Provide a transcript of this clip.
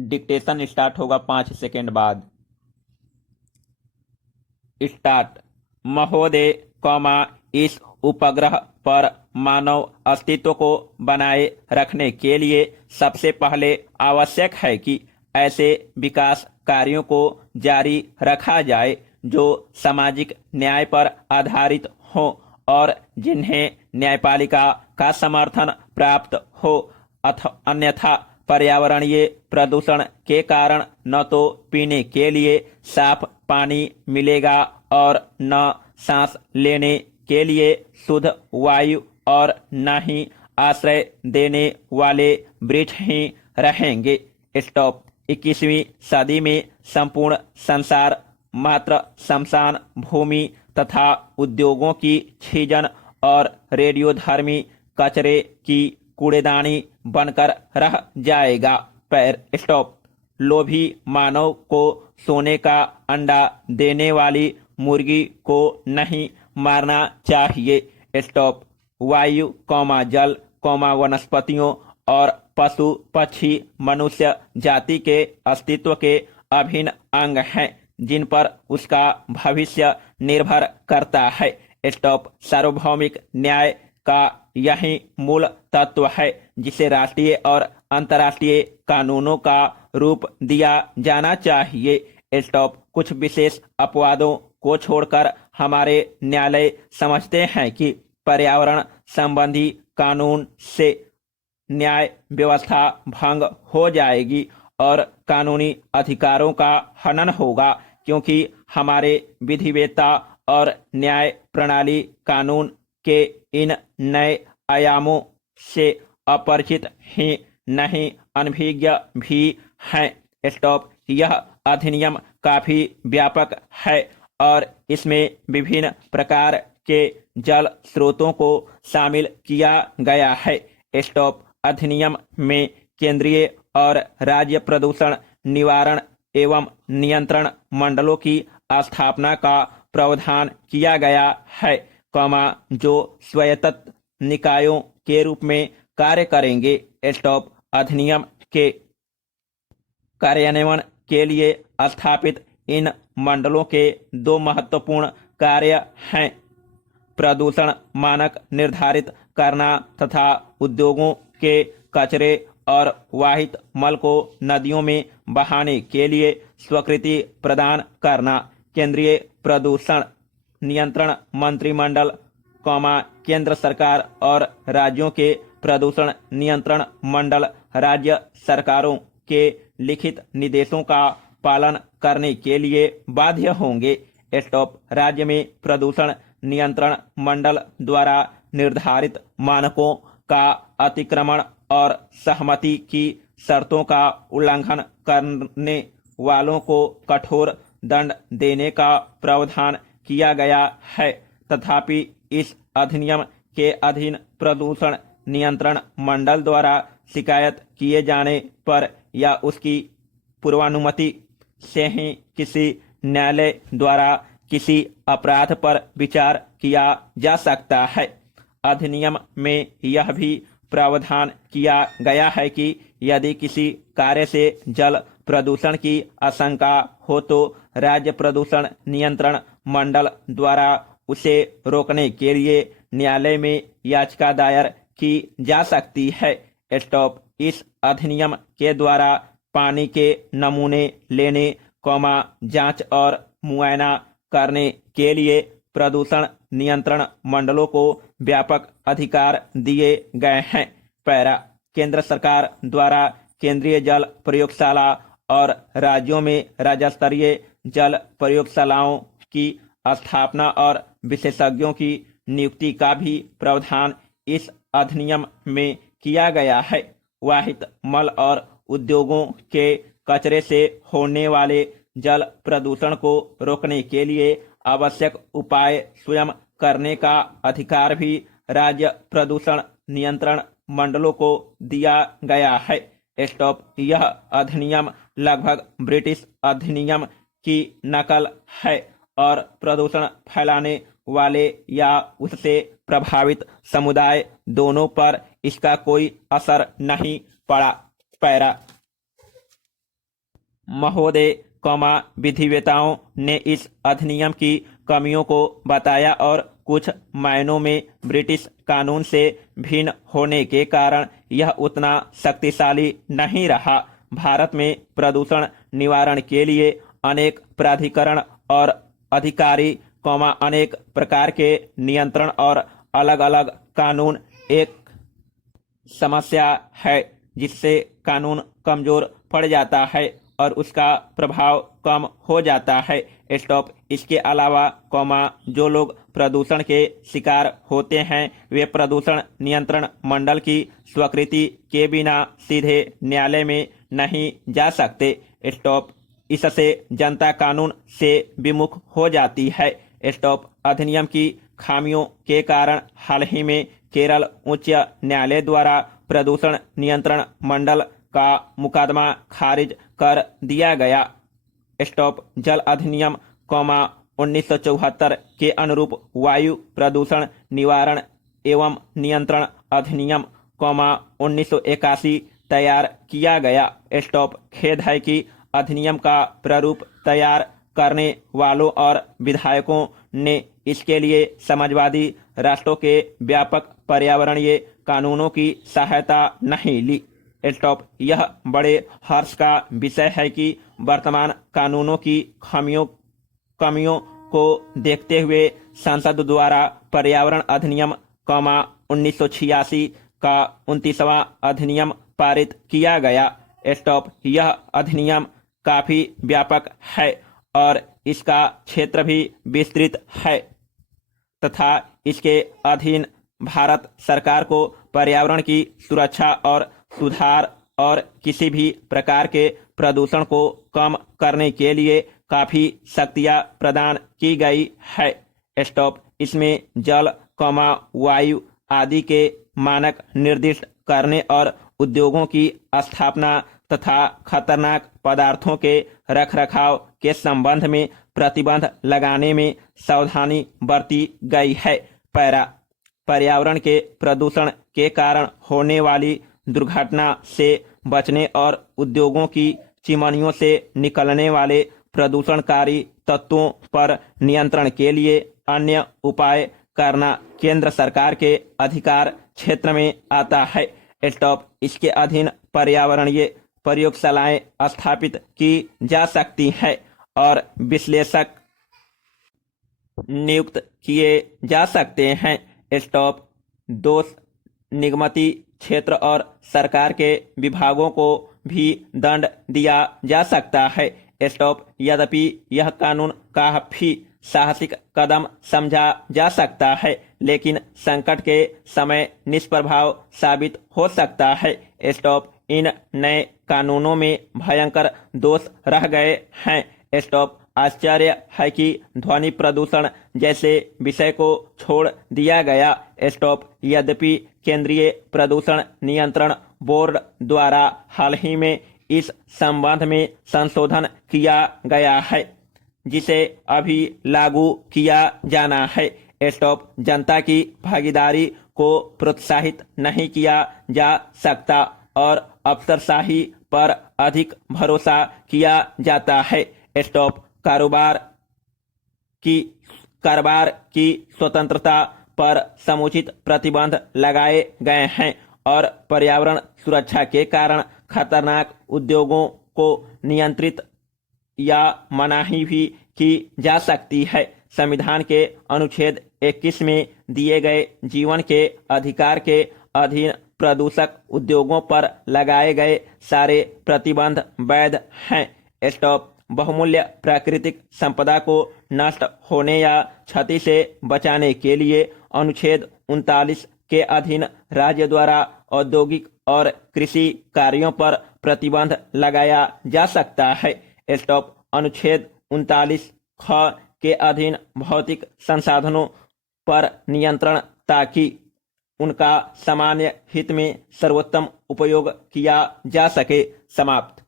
Dictation start होगा 5 second बाद। Start. महोदय, इस उपग्रह पर मानव अस्तित्व को बनाए रखने के लिए सबसे पहले आवश्यक है कि ऐसे विकास कार्यों को जारी रखा जाए जो सामाजिक न्याय पर आधारित हो और जिन्हें न्यायपालिका का समर्थन प्राप्त हो। अन्यथा पर्यावरणीय प्रदूषण के कारण न तो पीने के लिए साफ पानी मिलेगा और न सांस लेने के लिए शुद्ध वायु और न ही आश्रय देने वाले वृक्ष ही रहेंगे। स्टॉप। 21वीं सदी में संपूर्ण संसार मात्र शमशान भूमि तथा उद्योगों की छीजन और रेडियोधर्मी कचरे की कूड़ेदानी बनकर रह जाएगा। पैर। स्टॉप। लोभी मानव को सोने का अंडा देने वाली मुर्गी को नहीं मारना चाहिए। स्टॉप। वायु, जल, वनस्पतियों और पशु पक्षी मनुष्य जाति के अस्तित्व के अभिन्न अंग हैं जिन पर उसका भविष्य निर्भर करता है। स्टॉप। सार्वभौमिक न्याय का यही मूल तत्व है जिसे राष्ट्रीय और अंतर्राष्ट्रीय कानूनों का रूप दिया जाना चाहिए। स्टॉप। कुछ विशेष अपवादों को छोड़कर हमारे न्यायालय समझते हैं कि पर्यावरण संबंधी कानून से न्याय व्यवस्था भंग हो जाएगी और कानूनी अधिकारों का हनन होगा, क्योंकि हमारे विधिवेत्ता और न्याय प्रणाली कानून के इन नए आयामों से अपरिचित ही नहीं अनभिज्ञ भी हैं। स्टॉप। यह अधिनियम काफी व्यापक है और इसमें विभिन्न प्रकार के जल स्रोतों को शामिल किया गया है। स्टॉप। अधिनियम में केंद्रीय और राज्य प्रदूषण निवारण एवं नियंत्रण मंडलों की स्थापना का प्रावधान किया गया है, जो स्वायत्त निकायों के रूप में कार्य करेंगे। स्टॉप। अधिनियम के कार्यान्वयन के लिए स्थापित इन मंडलों के दो महत्वपूर्ण कार्य हैं: प्रदूषण मानक निर्धारित करना तथा उद्योगों के कचरे और वाहित मल को नदियों में बहाने के लिए स्वीकृति प्रदान करना। केंद्रीय प्रदूषण नियंत्रण मंत्रिमंडल, केंद्र सरकार और राज्यों के प्रदूषण नियंत्रण मंडल राज्य सरकारों के लिखित निर्देशों का पालन करने के लिए बाध्य होंगे। स्टॉप। राज्य में प्रदूषण नियंत्रण मंडल द्वारा निर्धारित मानकों का अतिक्रमण और सहमति की शर्तों का उल्लंघन करने वालों को कठोर दंड देने का प्रावधान किया गया है। तथापि इस अधिनियम के अधीन प्रदूषण नियंत्रण मंडल द्वारा शिकायत किए जाने पर या उसकी पूर्वानुमति से ही किसी न्यायालय द्वारा किसी अपराध पर विचार किया जा सकता है। अधिनियम में यह भी प्रावधान किया गया है कि यदि किसी कार्य से जल प्रदूषण की आशंका हो तो राज्य प्रदूषण नियंत्रण मंडल द्वारा उसे रोकने के लिए न्यायालय में याचिका दायर की जा सकती है। स्टॉप। इस अधिनियम के द्वारा पानी के नमूने लेने, जांच और मुआयना करने के लिए प्रदूषण नियंत्रण मंडलों को व्यापक अधिकार दिए गए हैं। पैरा। केंद्र सरकार द्वारा केंद्रीय जल प्रयोगशाला और राज्यों में राज्य स्तरीय जल प्रयोगशालाओं की स्थापना और विशेषज्ञों की नियुक्ति का भी प्रावधान इस अधिनियम में किया गया है। वाहित मल और उद्योगों के कचरे से होने वाले जल प्रदूषण को रोकने के लिए आवश्यक उपाय स्वयं करने का अधिकार भी राज्य प्रदूषण नियंत्रण मंडलों को दिया गया है। स्टॉप। यह अधिनियम लगभग ब्रिटिश अधिनियम की नकल है और प्रदूषण फैलाने वाले या उससे प्रभावित समुदाय दोनों पर इसका कोई असर नहीं पड़ा। पैरा। महोदय, विधिवेताओं ने इस अधिनियम की कमियों को बताया और कुछ मायनों में ब्रिटिश कानून से भिन्न होने के कारण यह उतना शक्तिशाली नहीं रहा। भारत में प्रदूषण निवारण के लिए अनेक प्राधिकरण और अधिकारी, अनेक प्रकार के नियंत्रण और अलग अलग कानून एक समस्या है जिससे कानून कमजोर पड़ जाता है और उसका प्रभाव कम हो जाता है। स्टॉप। इसके अलावा, जो लोग प्रदूषण के शिकार होते हैं वे प्रदूषण नियंत्रण मंडल की स्वीकृति के बिना सीधे न्यायालय में नहीं जा सकते। स्टॉप। इससे जनता कानून से विमुख हो जाती है। स्टॉप। अधिनियम की खामियों के कारण हाल ही में केरल उच्च न्यायालय द्वारा प्रदूषण नियंत्रण मंडल का मुकदमा खारिज कर दिया गया। स्टॉप। जल अधिनियम, 1974 के अनुरूप वायु प्रदूषण निवारण एवं नियंत्रण अधिनियम, 1981 तैयार किया गया। स्टॉप। खेद है कि अधिनियम का प्रारूप तैयार करने वालों और विधायकों ने इसके लिए समाजवादी राष्ट्रों के व्यापक पर्यावरणीय कानूनों की सहायता नहीं ली। स्टॉप। यह बड़े हर्ष का विषय है कि वर्तमान कानूनों की कमियों को देखते हुए संसद द्वारा पर्यावरण अधिनियम, 1986 का 29वां अधिनियम पारित किया गया। स्टॉप। यह अधिनियम काफी व्यापक है और इसका क्षेत्र भी विस्तृत है तथा इसके अधीन भारत सरकार को पर्यावरण की सुरक्षा और सुधार और किसी भी प्रकार के प्रदूषण को कम करने के लिए काफी शक्तियां प्रदान की गई है। स्टॉप। इसमें जल, वायु आदि के मानक निर्दिष्ट करने और उद्योगों की स्थापना तथा खतरनाक पदार्थों के रखरखाव के संबंध में प्रतिबंध लगाने में सावधानी बरती गई है। पर्यावरण के प्रदूषण के कारण होने वाली दुर्घटना से बचने और उद्योगों की चिमनियों से निकलने वाले प्रदूषणकारी तत्वों पर नियंत्रण के लिए अन्य उपाय करना केंद्र सरकार के अधिकार क्षेत्र में आता है। स्टॉप। इसके अधीन पर्यावरणीय प्रयोगशालाएं स्थापित की जा सकती हैं और विश्लेषक नियुक्त किए जा सकते हैं। स्टॉप। दोष निगमती क्षेत्र और सरकार के विभागों को भी दंड दिया जा सकता है। स्टॉप। यद्यपि यह कानून काफी साहसिक कदम समझा जा सकता है लेकिन संकट के समय निष्प्रभाव साबित हो सकता है। स्टॉप। इन नए कानूनों में भयंकर दोष रह गए हैं। स्टॉप। आश्चर्य है कि ध्वनि प्रदूषण जैसे विषय को छोड़ दिया गया। स्टॉप। यद्यपि केंद्रीय प्रदूषण नियंत्रण बोर्ड द्वारा हाल ही में इस संबंध में संशोधन किया गया है जिसे अभी लागू किया जाना है। स्टॉप। जनता की भागीदारी को प्रोत्साहित नहीं किया जा सकता और अफसरशाही पर अधिक भरोसा किया जाता है। स्टॉप। कारोबार की स्वतंत्रता पर समुचित प्रतिबंध लगाए गए हैं और पर्यावरण सुरक्षा के कारण खतरनाक उद्योगों को नियंत्रित या मनाही भी की जा सकती है। संविधान के अनुच्छेद 21 में दिए गए जीवन के अधिकार के अधीन प्रदूषक उद्योगों पर लगाए गए सारे प्रतिबंध वैध हैं। स्टॉप। बहुमूल्य प्राकृतिक संपदा को नष्ट होने या क्षति से बचाने के लिए अनुच्छेद 39 के अधीन राज्य द्वारा औद्योगिक और कृषि कार्यों पर प्रतिबंध लगाया जा सकता है। स्टॉप। अनुच्छेद 39 ख के अधीन भौतिक संसाधनों पर नियंत्रण ताकि उनका सामान्य हित में सर्वोत्तम उपयोग किया जा सके। समाप्त।